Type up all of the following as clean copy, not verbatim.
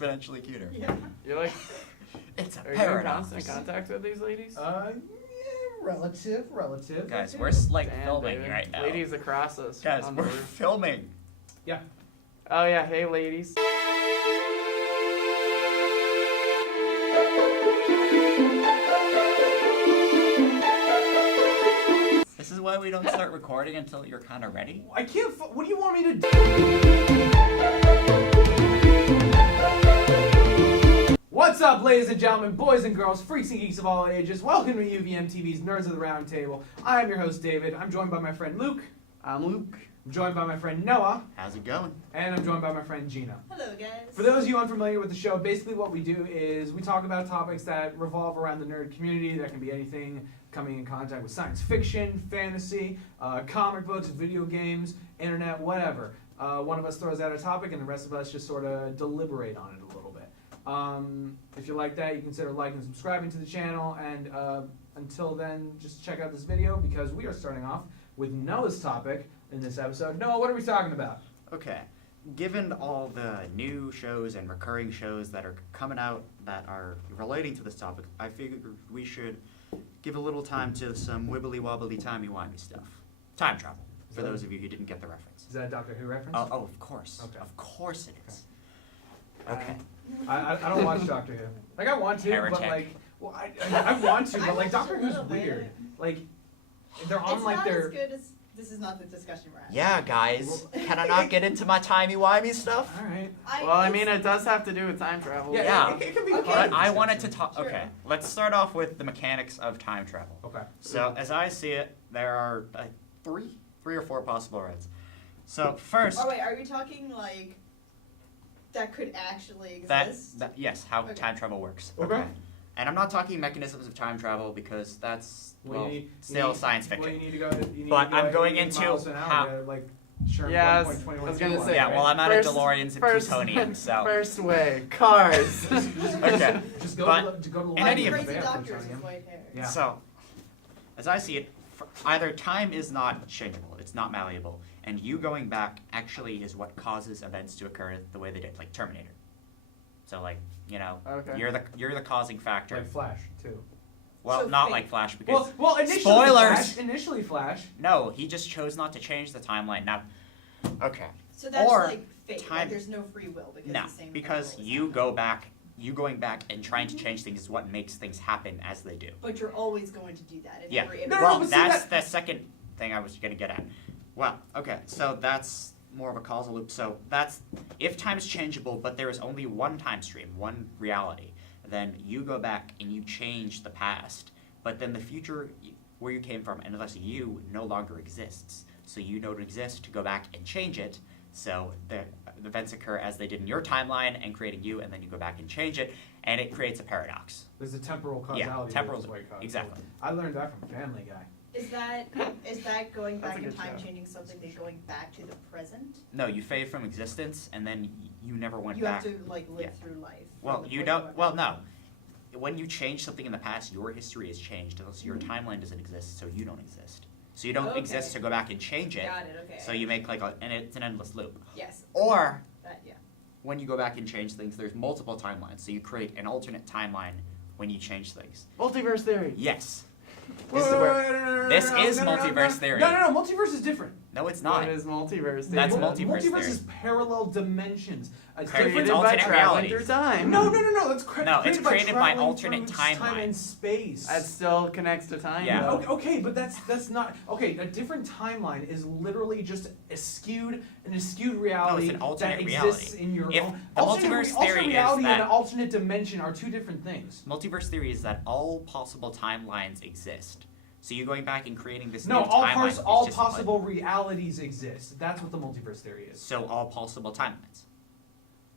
exponentially cuter. Yeah. You're like, It's a are you in paradox. constant contact with these ladies? Yeah, relative. Guys, we're like Damn, filming David. right now. Ladies across us. Guys, on the we're roof. filming. Yeah. Oh yeah, hey ladies. This is why we don't start recording until you're kind of ready. I can't. What do you want me to do? What's up, ladies and gentlemen, boys and girls, freaks and geeks of all ages? Welcome to UVMTV's Nerds of the Round Table. I am your host, David. I'm joined by my friend Luke. I'm Luke. I'm joined by my friend Noah. How's it going? And I'm joined by my friend Gina. Hello, guys. For those of you unfamiliar with the show, basically what we do is we talk about topics that revolve around the nerd community. That can be anything coming in contact with science fiction, fantasy, comic books, video games, internet, whatever. One of us throws out a topic and the rest of us just sort of deliberate on it a little bit. If you like that, you consider liking and subscribing to the channel. And until then, just check out this video because we are starting off with Noah's topic in this episode. Noah, what are we talking about? Okay. Given all the new shows and recurring shows that are coming out that are relating to this topic, I figured we should give a little time to some wibbly-wobbly, timey-wimey stuff. Time travel, for those of you who didn't get the reference. Is that a Doctor Who reference? Oh, of course. Okay. Of course it is. Okay. I don't watch Doctor Who. Like, I want to, Heretic. but like, well, I want to, but like, Doctor Who's weird. Like, they're on It's like not their. as good as. This is not the discussion we're having. Yeah, guys. Can I not get into my timey-wimey stuff? All right. Well, I mean, it does have to do with time travel. Yeah. It can be Okay. part of But the I wanted to discussion. talk. Sure. Okay, let's start off with the mechanics of time travel. Okay. So, as I see it, there are three or four possible routes. So, first, Oh wait, are we talking like that could actually that exist? yes, how Okay. time travel works. Okay. And I'm not talking mechanisms of time travel because that's Well, you need- still you need- science Well, fiction. you need to go. You need But to go I'm at going 80 into miles an hour how- to, like, Sherman Yeah, I was 1.21 gonna on. say, Yeah, well, I'm out First- of DeLoreans and plutonium, so First way, cars. okay. Just go But to go to the in any library event- Crazy for doctors plutonium. with white hair. Yeah. So, as I see it, either time is not changeable, it's not malleable, and you going back actually is what causes events to occur the way they did, like Terminator. So, like, you know, Okay. you're the causing factor. Like Flash too. Well, So not fate. like Flash because Well, initially Spoilers! Flash. Initially Flash. no, he just chose not to change the timeline. Now, okay, So that's Or like fate. time- Like there's no free will because no, the same because thing always you happens. go back, you going back and trying to change things is what makes things happen as they do. But you're always going to do that in Yeah. every No, Well, but see, that's the second thing I was going to get at. Well, okay, so that's more of a causal loop. So that's if time's changeable, but there is only one time stream, one reality, then you go back and you change the past, but then the future where you came from, and thus you, no longer exists. So you don't exist to go back and change it. So the events occur as they did in your timeline and creating you, and then you go back and change it, and it creates a paradox. There's a temporal causality. temporal- is what you call it. exactly. I learned that from Family Guy. Is that going That's back a in good time show. changing something than going back to the present? No, you fade from existence, and then you never went You back. have to like live Yeah. through life. Well, from the you point don't. where- Well, no. When you change something in the past, your history is changed. So your timeline doesn't exist, so you don't exist. So you don't Okay. exist to go back and change it. Got it. Okay. So you make and it's an endless loop. Yes. Or That yeah. when you go back and change things, there's multiple timelines. So you create an alternate timeline when you change things. Multiverse theory. Yes. Wait, This is wait, where- wait, no, this no, is no, no, no, multiverse no. theory. No, multiverse is different. No, it's not. What is multiverse theory? That's multiverse Multiverse theory. is parallel dimensions. It's Created different by Created by alternate traveling realities. through time. No. That's No, it's created by traveling alternate through time timeline. and space. That still connects to time. Yeah. though. Okay, but that's not okay. A different timeline is literally just an skewed reality an alternate that reality. exists in your If own. the alternate multiverse alternate theory is reality that- and an alternate dimension are two different things. Multiverse theory is that all possible timelines exist. So you going back and creating this No, new timeline is all just possible realities exist. That's what the multiverse theory is. So all possible timelines.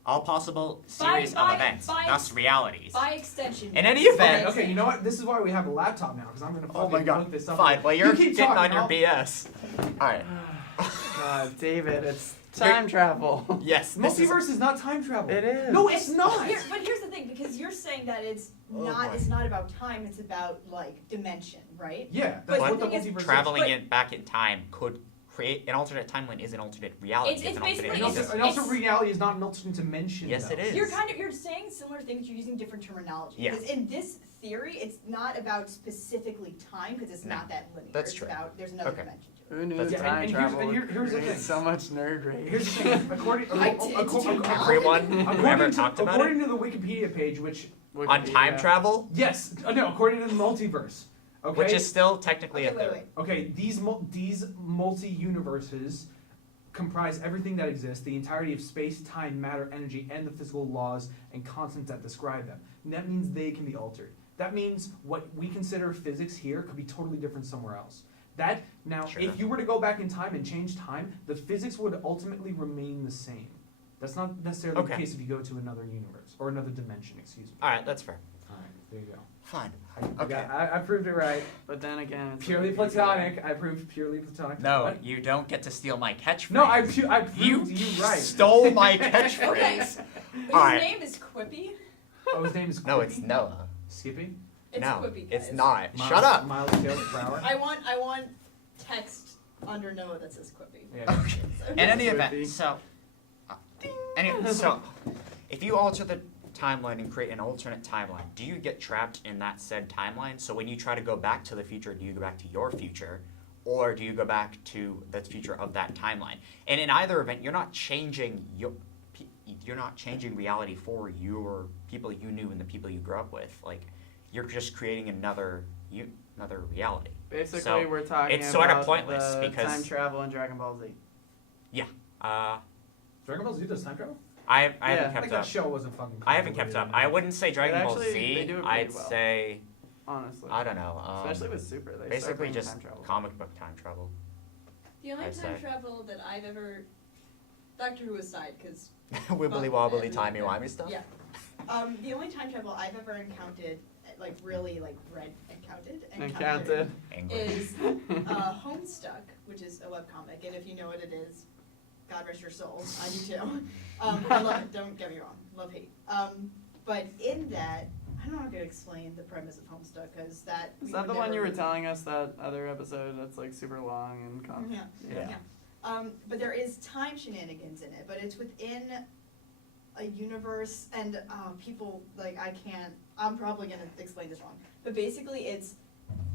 All possible By- series by- of events, by- thus realities. By extension. In any yes. event- Okay, you know what? This is why we have a laptop now, because I'm gonna fucking look this up. Fine, well You you're keep getting talking, on your I'll- BS. Alright. God, David, it's time travel. Yes, this is... Multiverse is not time travel. It is. No, it's not. But here's the thing, because you're saying that it's Oh not. boy. It's not about time. It's about like dimension, right? Yeah, But that's the what the thing is, multiverse is. Traveling But- it back in time could create an alternate timeline is an alternate reality. It's an alternate basically- And also, existence. and also reality is not an alternate dimension. Yes, though. it is. You're saying similar things. You're using different terminology. Yeah. Because in this theory, it's not about specifically time because it's No, not that linear. that's it's true. about there's another Okay. dimension to it. Who knew That's- Yeah, time and travel? here's the would thing. create so much nerd rage. Here's the thing. According, I did. Everyone who ever talked about according it to the Wikipedia page, which on time travel, yes, no, according to the multiverse. Okay. which is still technically Okay, a wait, theory. wait. Okay, these multi-universes comprise everything that exists, the entirety of space, time, matter, energy, and the physical laws and constants that describe them. And that means they can be altered. That means what we consider physics here could be totally different somewhere else. Sure. If you were to go back in time and change time, the physics would ultimately remain the same. That's not necessarily the Okay. case if you go to another universe, or another dimension, excuse me. All right, that's fair. Alright, there you go. Fine. Okay. I proved it right. But then again, it's Purely a- platonic. I proved purely platonic. No, What? you don't get to steal my catchphrase. No, I You proved you right. stole my catchphrase. His Alright. name is Quippy. Oh, his name is No, Quippy? it's Noah. Skippy? It's no, Quippy, it's guys. not. Miles- Shut up. Miles Taylor per hour? I want text under Noah that says Quippy. Yeah. Okay. So- In any Quippy. event, so if you alter the timeline and create an alternate timeline, do you get trapped in that said timeline? So when you try to go back to the future, do you go back to your future, or do you go back to the future of that timeline? And in either event, you're not changing reality for your people you knew and the people you grew up with. Like, you're just creating another reality. Basically, So, we're talking it's about sorta pointless the because- time travel in Dragon Ball Z. Dragon Ball Z does time travel? I Yeah. haven't I think kept that up. show wasn't fucking I haven't kept up. convoluted I enough. wouldn't say Dragon Ball actually- Z. they do it pretty I'd well. say Honestly. I don't know. Especially with Super. They start basically bringing just time travel. comic book time travel. The only I'd time say. travel that I've ever, Doctor Who aside, because Wibbly wobbly timey wimey stuff. yeah, the only time travel I've ever encountered, like really like encountered English. is Homestuck, which is a webcomic, and if you know what it is, God rest your soul. I do too. I love it. Don't get me wrong. Love hate. But in that, I'm not gonna explain the premise of Homestuck because that. Is we that would the one you never- were telling us that other episode that's like super long and Yeah. Yeah. But there is time shenanigans in it, but it's within a universe, and people, like, I'm probably gonna explain this wrong, but basically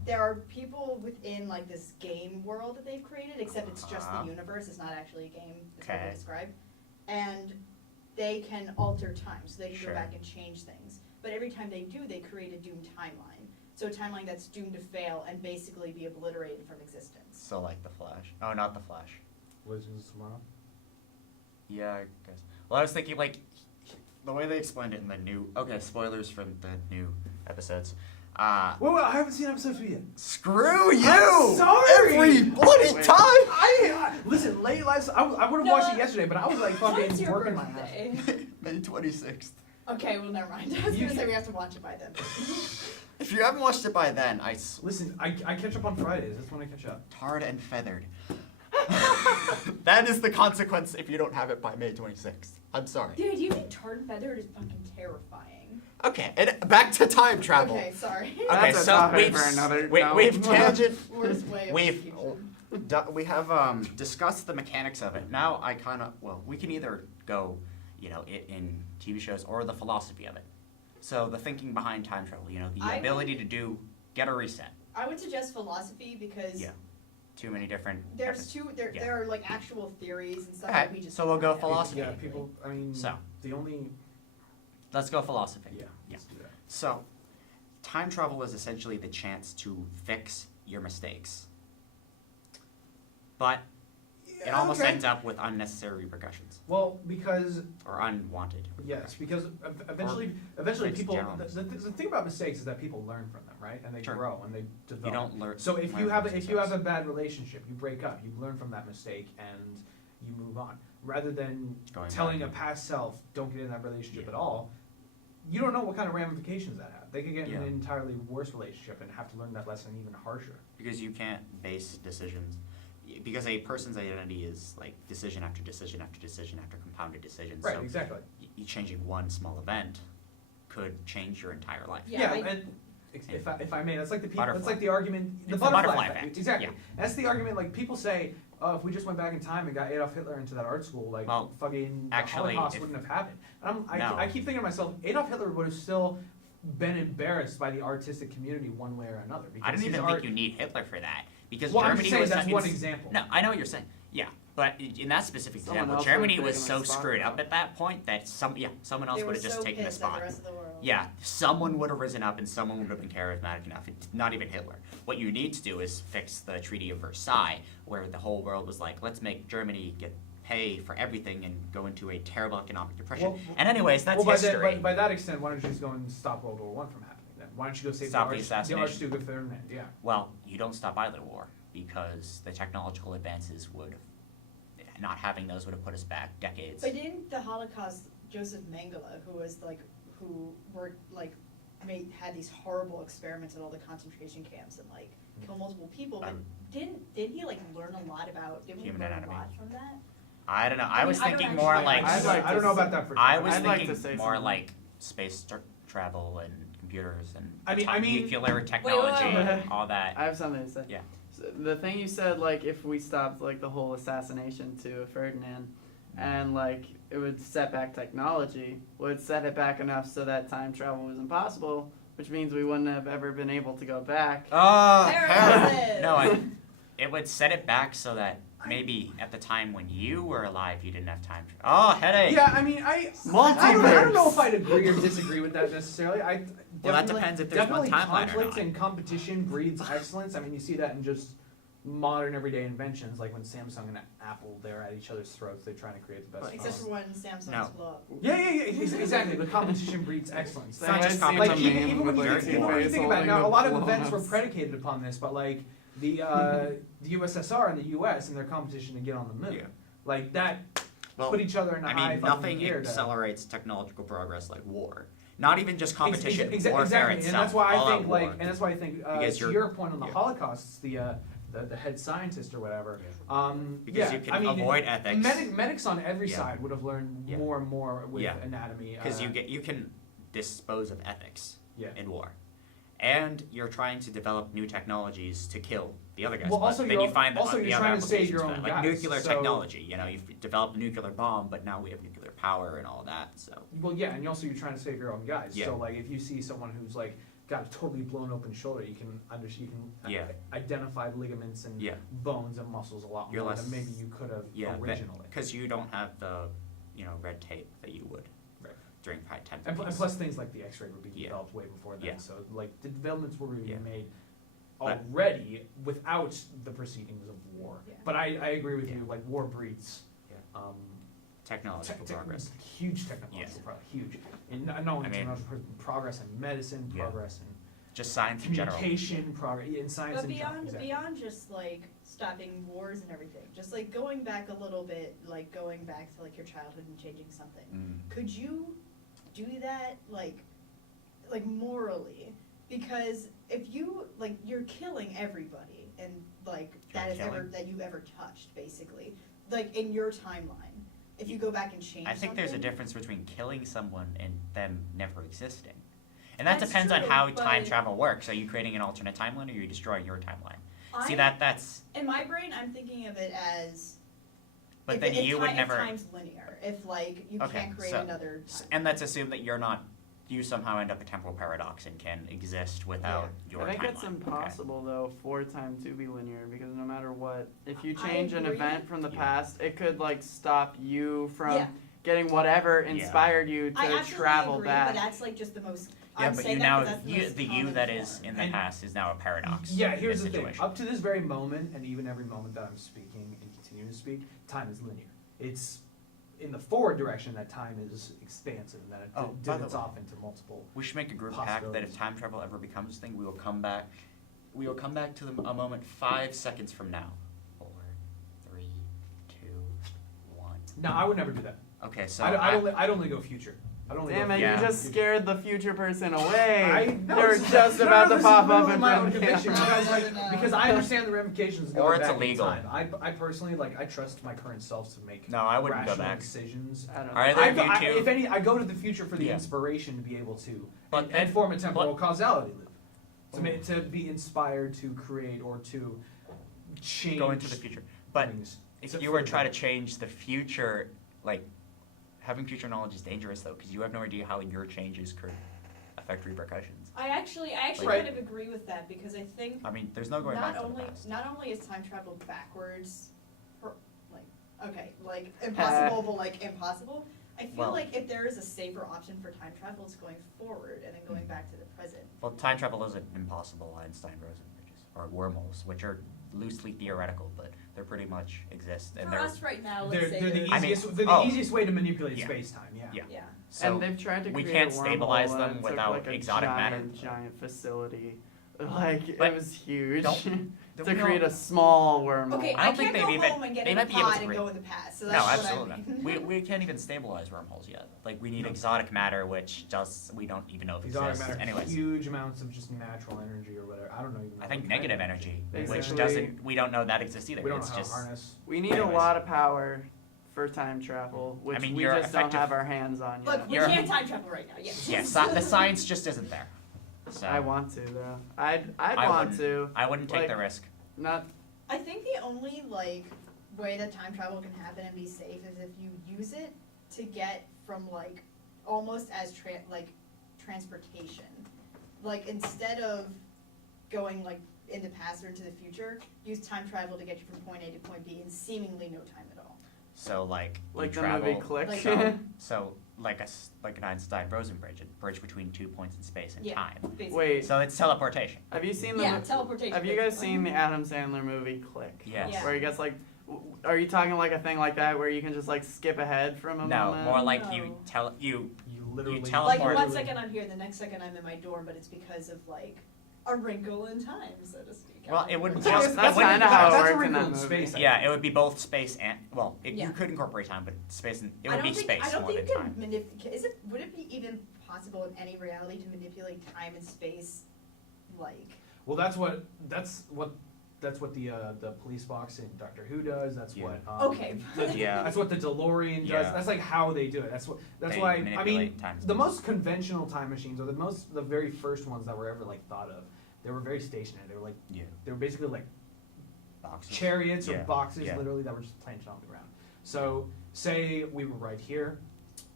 there are people within, like, this game world that they've created, except it's just Uh-huh. the universe, it's not actually a game, it's what Okay. they describe, and they can alter time, so they can Sure. go back and change things, but every time they do, they create a doomed timeline, so a timeline that's doomed to fail and basically be obliterated from existence. So like the Flash. Oh, not the Flash. Legends of Tomorrow? Yeah, I guess. Well, I was thinking like the way they explained it in the new. Okay, spoilers from the new episodes. Wait, I haven't seen episode 2 yet. Screw you! I'm sorry! Every bloody Wait. time. Listen, late last, I would have No, watched it yesterday, but I was like When's fucking your working my ass. birthday? May 26th. Okay, well, never mind. I was You gonna say can- we have to watch it by then. If you haven't watched it by then, Listen, I catch up on Fridays. That's when I catch up. tarred and feathered. That is the consequence if you don't have it by May 26th. I'm sorry. The idea of being tarred and feathered is fucking terrifying. Okay, and back to time travel. Okay, sorry. Okay, That's a so topic we've for another- no. we've tangent. Worst way of We've execution. we have discussed the mechanics of it. Now I kind of we can either go, in TV shows or the philosophy of it. So the thinking behind time travel, the I ability to get a reset. I would suggest philosophy because Yeah. Too many different. there's methods. there Yeah. are like actual theories and stuff Okay, that we just so we'll go don't know. philosophy. Yeah, people, I mean, So. the only, Let's go philosophy. yeah, Yeah. let's do that. So, time travel is essentially the chance to fix your mistakes. But it almost okay. ends up with unnecessary repercussions Well, because or unwanted. yes, because eventually fixed people. general The thing about mistakes is that people learn from them, right? And they Sure. grow and they develop. You don't learn. So if learn you have from if you have a success. bad relationship, you break up, you learn from that mistake and you move on. Rather than Going telling back. a past self, don't get in that relationship Yeah. at all, you don't know what kind of ramifications that have. They could get in Yeah. an entirely worse relationship and have to learn that lesson even harsher. Because you can't base decisions, because a person's identity is like decision after decision after decision after compounded decisions. Right, So exactly. you changing one small event could change your entire life. Yeah, I- and if I may, that's like the people. That's Butterfly. like the argument. The It's the butterfly butterfly effect. effect, Exactly. yeah. That's the argument. Like people say, oh, if we just went back in time and got Adolf Hitler into that art school, like Well, fucking the actually, Holocaust if- wouldn't have happened. And No. I keep thinking to myself, Adolf Hitler would have still been embarrassed by the artistic community one way or another. I don't his even art, think you need Hitler for that because well, I'm Germany just saying was that's one example. No, I know what you're saying. Yeah, but in that specific Someone example, else Germany would've was taken so the spot. screwed up at that point that someone else They would were have just so taken the pissed at spot. the rest of the world. Yeah, someone would have risen up and someone would have been charismatic enough. Not even Hitler. What you need to do is fix the Treaty of Versailles, where the whole world was like, let's make Germany pay for everything and go into a terrible economic depression. Well, and anyways, that's well, history. by that extent, why don't you just go and stop World War I from happening then? Why don't you go save Stop the the assassination. Archduke of Ferdinand? Yeah. Well, you don't stop either war because the technological advances not having those would have put us back decades. But didn't the Holocaust, Joseph Mengele, had these horrible experiments at all the concentration camps and like kill multiple people, but didn't he like learn a lot about, didn't we Human learn anatomy. a lot from that? I don't know. I I mean, was I don't thinking actually- more I- like I'd like I don't to know about that for sure. I was I'd like thinking to say more something. like space travel and computers and I mean- nuclear technology wait. and all that. I have something to say. Yeah. So the thing you said, like, if we stopped, like, the whole assassination to Ferdinand, and, like, it would set back technology, would set it back enough so that time travel was impossible, which means we wouldn't have ever been able to go back. Oh, Paralysis! no, it would set it back so that maybe at the time when you were alive, you didn't have time. Oh, headache. Yeah, I mean, I don't know if I'd agree or disagree with that necessarily. Well, that depends if there's one definitely timeline or conflict not. and competition breeds excellence. I mean, you see that in just modern everyday inventions, like when Samsung and Apple, they're at each other's throats, they're trying to create the best Except phone. for when Samsung's No. blow up. Yeah, exactly. The competition breeds excellence. It's not just Like, competition. Like even when you think about it, now a lot of events were blown-ups. predicated upon this, but like the USSR and the US and their competition to get on the moon, Yeah. like that Well, put each other in a I high mean, fucking nothing gear to- accelerates technological progress like war. Not even just competition, warfare exactly, itself. and that's why all I out think war. Because to you're- your point on the yeah. Holocaust, the head scientist or whatever. Because you can avoid ethics. Medics on every Yeah. side would have learned Yeah. more and more with Yeah. anatomy. Because you can dispose of ethics Yeah. in war, and you're trying to develop new technologies to kill the other guys. Well, but also then you're you find also the you're other trying to save applications your for own that, like guys, nuclear so- technology. You've developed a nuclear bomb, but now we have nuclear power and all that. So Well, yeah, and also you're trying to save your own guys. Yeah. So like if you see someone who's like got a totally blown open shoulder, you can Yeah. identify ligaments and Yeah. bones and muscles a lot You're more less- than maybe you could have originally. because you don't have the red tape that you would Right. during time. And plus things like the X-ray were being Yeah. developed way before then. Yeah. So like the developments were being Yeah. made But- already without the proceedings of war. Yeah. But I agree with Yeah. you. Like war breeds. Yeah. Um, Technological progress. Huge technological progress. Huge. And not only I mean- technological progress in medicine, Yeah. progress in Just science in general. communication, progress in science But in general. beyond Exactly. beyond just like stopping wars and everything, just like going back a little bit, like going back to like your childhood and changing something. Could you do that like morally? Because if you like you're killing everybody and like that you've ever touched basically, like in your timeline. If you go back and change I think there's a something- difference between killing someone and them never existing. And that That's depends on true, how time but- travel works. Are you creating an alternate timeline or are you destroying your timeline? See, I- that's... in my brain, I'm thinking of it as But if, then if you would if never... time's linear. If like you Okay, can't create so- another time. And let's assume that you somehow end up a temporal paradox and can exist without your I think timeline. it's impossible though for time to be linear because no matter what, if you I change an agree. event from the Yeah. past, it could like stop you from Yeah. getting whatever inspired you I to absolutely travel agree, back. but that's like just the most. Yeah, I'm but saying you that now, 'cause that's the most the you common that is form. in the And- past is now a paradox. Yeah, in here's this the thing. situation. Up to this very moment, and even every moment that I'm speaking and continuing to speak, time is linear. It's in the forward direction that time is expansive, and that it Oh, by the divots way. off into multiple. We should make a group pact that if Possibilities. time travel ever becomes a thing, we will come back to a moment 5 seconds from now. 4, 3, 2, 1. No, I would never do that. Okay, so I'd only go future. I'd only Damn go it, Yeah. you just scared the future person away. No, You're it's- just no, about no, to this pop is up literally in my front own of conviction me. because I understand the ramifications of Or going it's back illegal. in time. I personally I trust my current self to make No, I wouldn't go rational back. decisions. I don't know. Are either of you two? If any, I go to the future for the Yeah. inspiration to be able to But and then- form a temporal but- causality loop to be inspired to create or to change. Go into the future. But things. if Except you for were the trying to devil. change the future, like, having future knowledge is dangerous though, because you have no idea how your changes could affect repercussions. I actually Right. kind of agree with that because I think I mean, there's no going back not to the only past. not only is time travel backwards, like impossible, but like impossible. I feel Well- like if there is a safer option for time travel, it's going forward and then going back to the present. Well, time travel isn't impossible, Einstein-Rosen bridges, or wormholes, which are loosely theoretical, but they're pretty much exist, and For they're us right now, let's They're, say they're the I mean- easiest. They're the oh. easiest way to manipulate Yeah. space-time. Yeah. Yeah. yeah. so and they've tried to we create can't a wormhole stabilize and them it took, without like, a exotic matter. giant facility. Like But it was huge don't to we create all- a small wormhole. Okay, I don't think can't go they've even- home and get they in might a be able pod to and re- go in the past. So No, that's absolutely what I not. mean. We can't even stabilize wormholes yet. Like, we need No. exotic matter, which we don't even know if Exotic exists. matter, Anyways, huge amounts of just natural energy or whatever. I don't know even. I know think what kind negative of energy, Basically- which we don't know that exists either. We don't It's know how to just harness. We need Anyways. a lot of power for time travel, which mean, we you're just don't effective- have our hands on yet. Look, we You're- can't time travel right now. Yes. yeah, the science just isn't there. So I want to though. I'd I want wouldn't. to. I wouldn't take like- the risk. Not I think the only like way that time travel can happen and be safe is if you use it to get from like almost as transportation. Like instead of going like in the past or into the future, use time travel to get you from point A to point B in seemingly no time at all. So like you like the travel. movie Click. Like- So like an Einstein-Rosen bridge, a bridge between 2 points in space and Yeah. time. Basically. Wait, So it's teleportation. have you seen the? Yeah, teleportation. Have you guys basically. seen the Adam Sandler movie Click? Yes. Yeah. Where he gets like, are you talking like a thing like that where you can just like skip ahead from a No, moment? more like No. you You literally. tell- Like teleport. one second I'm here, the next second I'm in my dorm, but it's because of like a wrinkle in time, so to speak. Well, it wouldn't That's- just. that's it wouldn't kinda how it that's a worked in wrinkle that in movie. space. I Yeah, think. it would be both space and Yeah. you could incorporate time, but space and it I would don't be think, space I don't more think than you time. can would it be even possible in any reality to manipulate time and space, like? Well, that's what the police box in Doctor Who does. That's Yeah. what. Okay. Yeah. That's what the DeLorean does. Yeah. That's like how they do it. That's They why I mean manipulate time and the space. most conventional time machines or the very first ones that were ever like thought of. They were very stationary. They were like Yeah. they were basically like Boxes. chariots or Yeah. boxes Yeah. literally that were just planted on the ground. So say we were right here,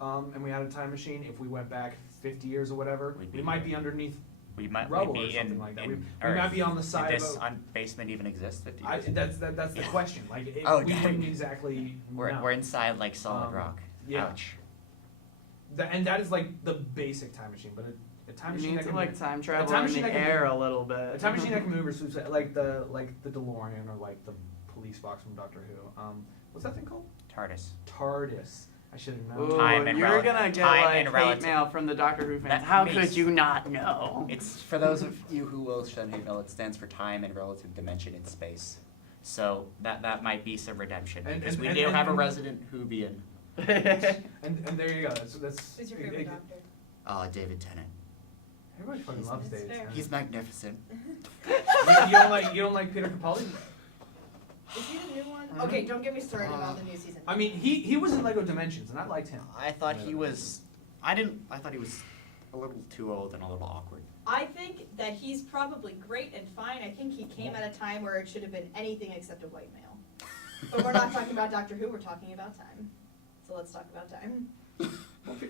and we had a time machine. If we went back 50 years or whatever, We'd be we might here. be underneath. We might rubble we'd or be something in, like that. in We Earth. might be on the Did side this of basement even exist 50 a. years ago? That's the Yeah. question. Like Oh, we dang. wouldn't exactly. We're know. inside like solid Um, rock. yeah. Ouch. And that is like the basic time machine, but a time You machine need that to can like move, time travel time in machine the that can air move- a little bit. a time machine that can move or like the DeLorean or like the police box from Doctor Who. What's that thing called? TARDIS. TARDIS. I should have known. Ooh, Time and you're rel- gonna get time like and hate relative. mail from the Doctor Who fans. That How makes- could you not know? It's for those of you who will shed hate mail. It stands for time and relative dimension in space. So that might be some redemption And- because and- we and- do and- have a and- resident Whovian. And there you go. That's Who's your favorite doctor? David Tennant. Everybody fucking He's- loves That's David. fair. Tennant. He's magnificent. you don't like Peter Capaldi? Is he the new one? Mhm. Okay, don't get me started about the new season. I mean, he was in Lego Dimensions, and I liked him. I thought he was. I thought he was a little too old and a little awkward. I think that he's probably great and fine. I think he came at a time where it should have been anything except a white male. But we're not talking about Doctor Who, we're talking about time. So let's talk about time.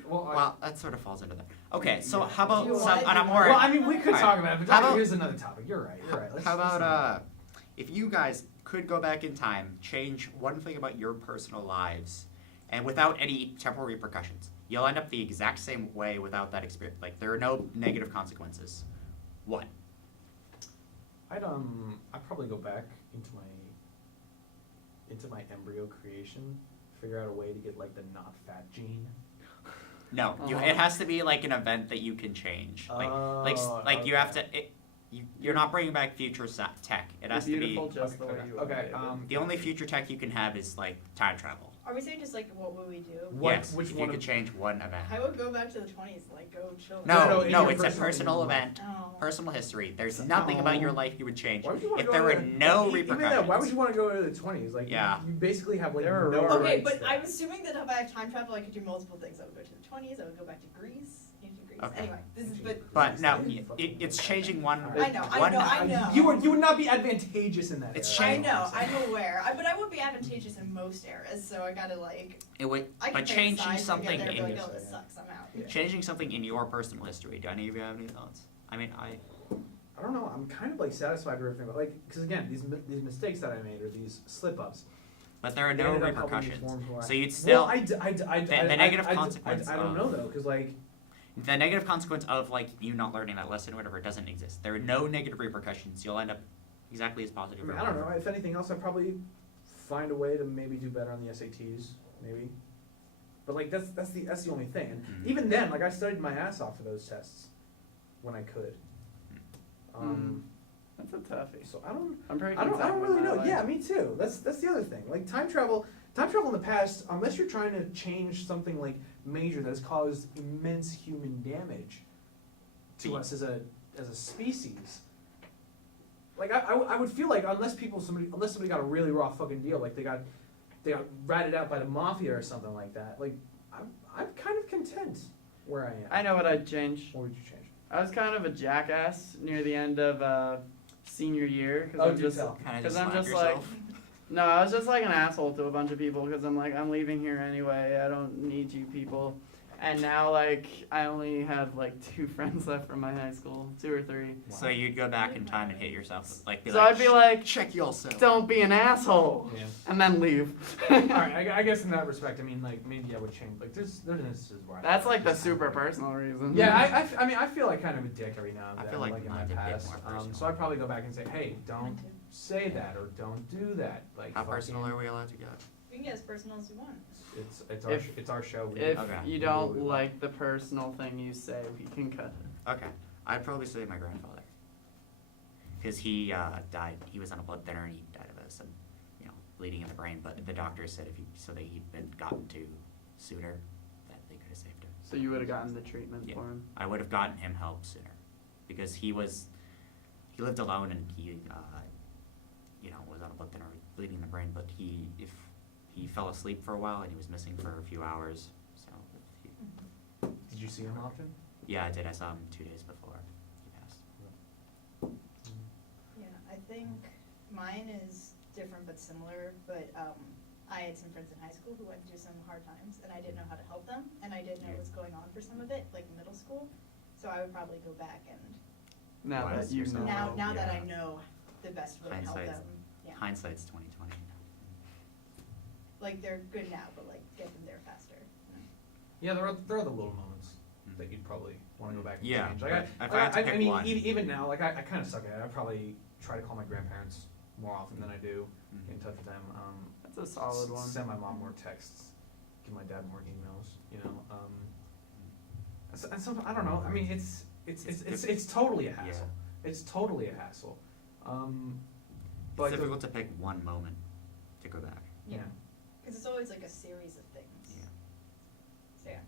Well, that sort of falls into that. Okay, so Yeah. how about Do you some want it? on a Do you more? Well, I mean, we could Alright. talk about it, but How about- here's another topic. You're right. Let's How not- about if you guys could go back in time, change one thing about your personal lives, and without any temporal repercussions, you'll end up the exact same way without that experience. Like there are no negative consequences. What? I'd probably go back into my embryo creation, figure out a way to get like the not fat gene. No, it has to be like an event that you can change. Like you have to. You're not bringing back future tech. It has to be. beautiful just the way you are. Okay. David. The only future tech you can have is like time travel. Are we saying just like what would we do? Yes, which if one you could of- change one event. I would go back to the 20s, like go chill. No, in no, your it's a personal personal event. event, Oh. personal history. There's nothing about your No. life you would change. Why would you want If to there go were to no even that, why would repercussions. you want to go to the 20s? Like, Yeah. you basically have like There are no Okay, rights but there. I'm assuming that if I have time travel, I could do multiple things. I would go to the 20s, I would go back to Greece, ancient Greece. Okay. Anyway, this is But no, it's changing one. I know. You would not be advantageous in that. It's area. I know, I'm aware. But I would be advantageous in most eras, so I gotta like. It would, I can but pick changing sides and something get there, in but like, oh, this sucks. I'm out. Yeah. changing something in your personal history. Do any of you have any thoughts? I mean, I don't know. I'm kind of like satisfied with everything, but like, because again, these mistakes that I made or these slip ups. but there are they no ended up helping me repercussions. form who I- So you'd still Well, the negative consequence I don't of- know though, because like. the negative consequence of like you not learning that lesson or whatever doesn't exist. There are no negative repercussions. You'll end up exactly as positive. I mean, or I don't know. whatever. If anything else, I'd probably find a way to maybe do better on the SATs, maybe. But like that's the only thing. And Mhm. even then, like I studied my ass off for those tests when I could. That's a toughie. So I don't I'm I don't really know. Like, Yeah, me too. That's the other thing. Like time travel in the past, unless you're trying to change something like major that has caused immense human damage to us as a species. Like I would feel like unless somebody got a really raw fucking deal, like they got ratted out by the mafia or something like that. Like I'm kind of content where I am. I know what I'd change. What would you change? I was kind of a jackass near the end of senior year Oh, I'm do just tell. Kinda because I'm slap just like yourself. no, I was just like an asshole to a bunch of people because I'm like I'm leaving here anyway. I don't need you people. And now like I only have like 2 friends left from my high school, 2 or 3. So you'd go back in time and hit yourself, like be So like, I'd be like, check yourself. don't be an asshole, Yeah. and then leave. All right, I guess in that respect, I mean, like maybe I would change. Like there's instances where That's like the super personal reason. Yeah, I mean, I feel like kind of a dick every now and I then, feel like in my mine's a bit past. more personal. So I'd probably go back and say, hey, don't say that or don't do that. Like, How fucking- personal are we allowed to get? We can get as personal as you want. It's our show. We If Okay. you we don't do it. like the personal thing you say, we can cut it. Okay, I'd probably say my grandfather, because he died. He was on a blood thinner and he died of some, bleeding in the brain. But the doctor said that he'd been gotten to sooner, that they could have saved him. So you would have gotten the treatment Yeah. for him. I would have gotten him help sooner, because he lived alone and he was on a blood thinner, bleeding in the brain. But if he fell asleep for a while and he was missing for a few hours, so Did you see him often? yeah, I did. I saw him 2 days before he passed. Yeah, I think mine is different but similar, but I had some friends in high school who went through some hard times, and I didn't know how to help them, and I didn't know what was going on for some of it, like middle school, so I would probably go back and, Now Why that is you yourself- know. now that yeah. I know the best way to help Hindsight's- them, yeah. Hindsight's 20/20. Like, they're good now, but like, get them there faster. Yeah, there are the little moments that you'd probably want to go back and Yeah, change. but Like, if I had to I pick mean, one- even now, like I kind of suck at it. I probably try to call my grandparents more often than I do. Get in touch with them. That's a solid one. Send my mom more texts. Give my dad more emails. And so I don't know. I mean, it's totally a hassle. It's totally a hassle. But It's difficult to pick one moment to go back. yeah. Because it's always like a series of things. Yeah. So yeah.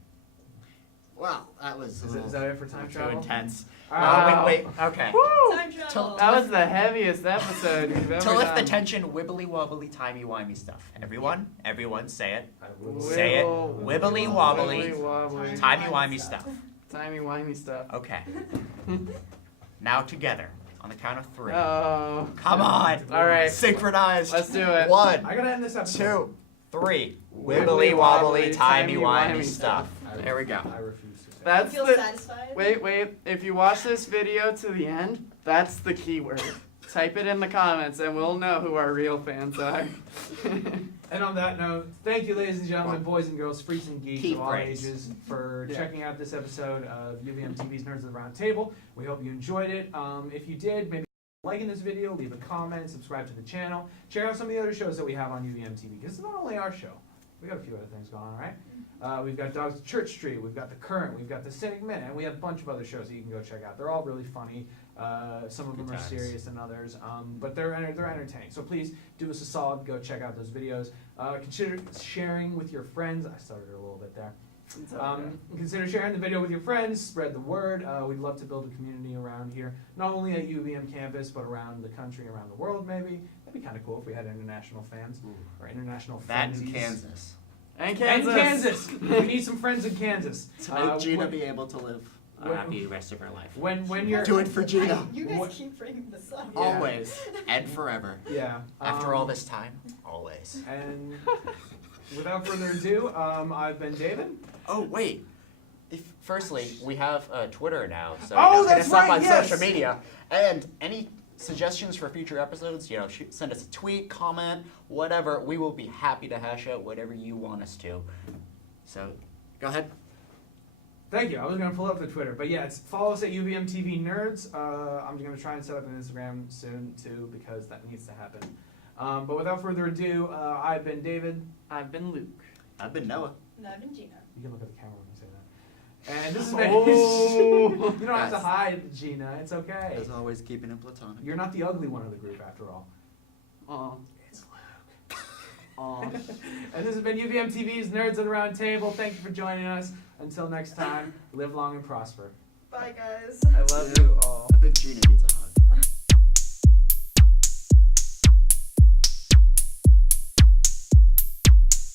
Well, that was Is that it for time too travel? intense. Wow. Wait, okay. Woo! Time travel. That was the heaviest episode we've ever To lift the done. tension, wibbly wobbly, timey wimey stuff. Everyone say it. I will Say it. Wibble- Wibbly wobbly, wobbly, timey wimey stuff. timey wimey stuff. Okay. Now together, on the count of 3. Oh. Come on. All right. Synchronized. Let's do it. 1, I gotta end this episode. 2, 3. Wibbly Wibbly wobbly, wobbly, timey wimey timey-wimey stuff. I There we go. I refuse to say. That's Feel the. satisfied? Wait. If you watch this video to the end, that's the keyword. Type it in the comments and we'll know who our real fans are. And on that note, thank you, ladies and gentlemen, boys and girls, freaks and geeks Keep of all praise. ages, for Yeah. checking out this episode of UVMTV's Nerds of the Round Table. We hope you enjoyed it. If you did, maybe liking this video, leave a comment, subscribe to the channel. Check out some of the other shows that we have on UVMTV, because it's not only our show. We got a few other things going on, right? We've got Dogs to Church Street, we've got The Current, we've got The Cynic Minute, and we have a bunch of other shows that you can go check out. They're all really funny. Some of them Good are times. serious than others, but they're entertaining. So please do us a solid, go check out those videos. Consider sharing with your friends. I started a little bit there. It's okay. Consider sharing the video with your friends, spread the word. We'd love to build a community around here, not only at UVM campus, but around the country, around the world maybe. That'd be kind of cool if we had international fans, or international That friends. in Kansas. And And Kansas. Kansas! We need some friends in Kansas. To make Gina what- be able to live a happy rest of our life. When you're Do it for Gina. You guys What- keep bringing this up. Yeah. Always and forever. yeah. After all this time, always. And without further ado, I've been David. Oh wait. Firstly, we have Twitter now, so Oh, hit that's us up right, on yes! social media. And any suggestions for future episodes, send us a tweet, comment, whatever. We will be happy to hash out whatever you want us to. So, go ahead. Thank you. I was going to pull up the Twitter, but yeah, follow us at UVMtv Nerds. I'm going to try and set up an Instagram soon too because that needs to happen. But without further ado, I've been David. I've been Luke. I've been Noah. And I've been Gina. You can look at the camera when you say that. And this is Oh. you don't have to Yes. hide, Gina. It's okay. As always, keeping it platonic. You're not the ugly one of the group after all. Aw. It's Luke. Aw. And this has been UVMTV's Nerds at the Round Table. Thank you for joining us. Until next time, live long and prosper. Bye, guys. I love you all. I think Gina needs a hug.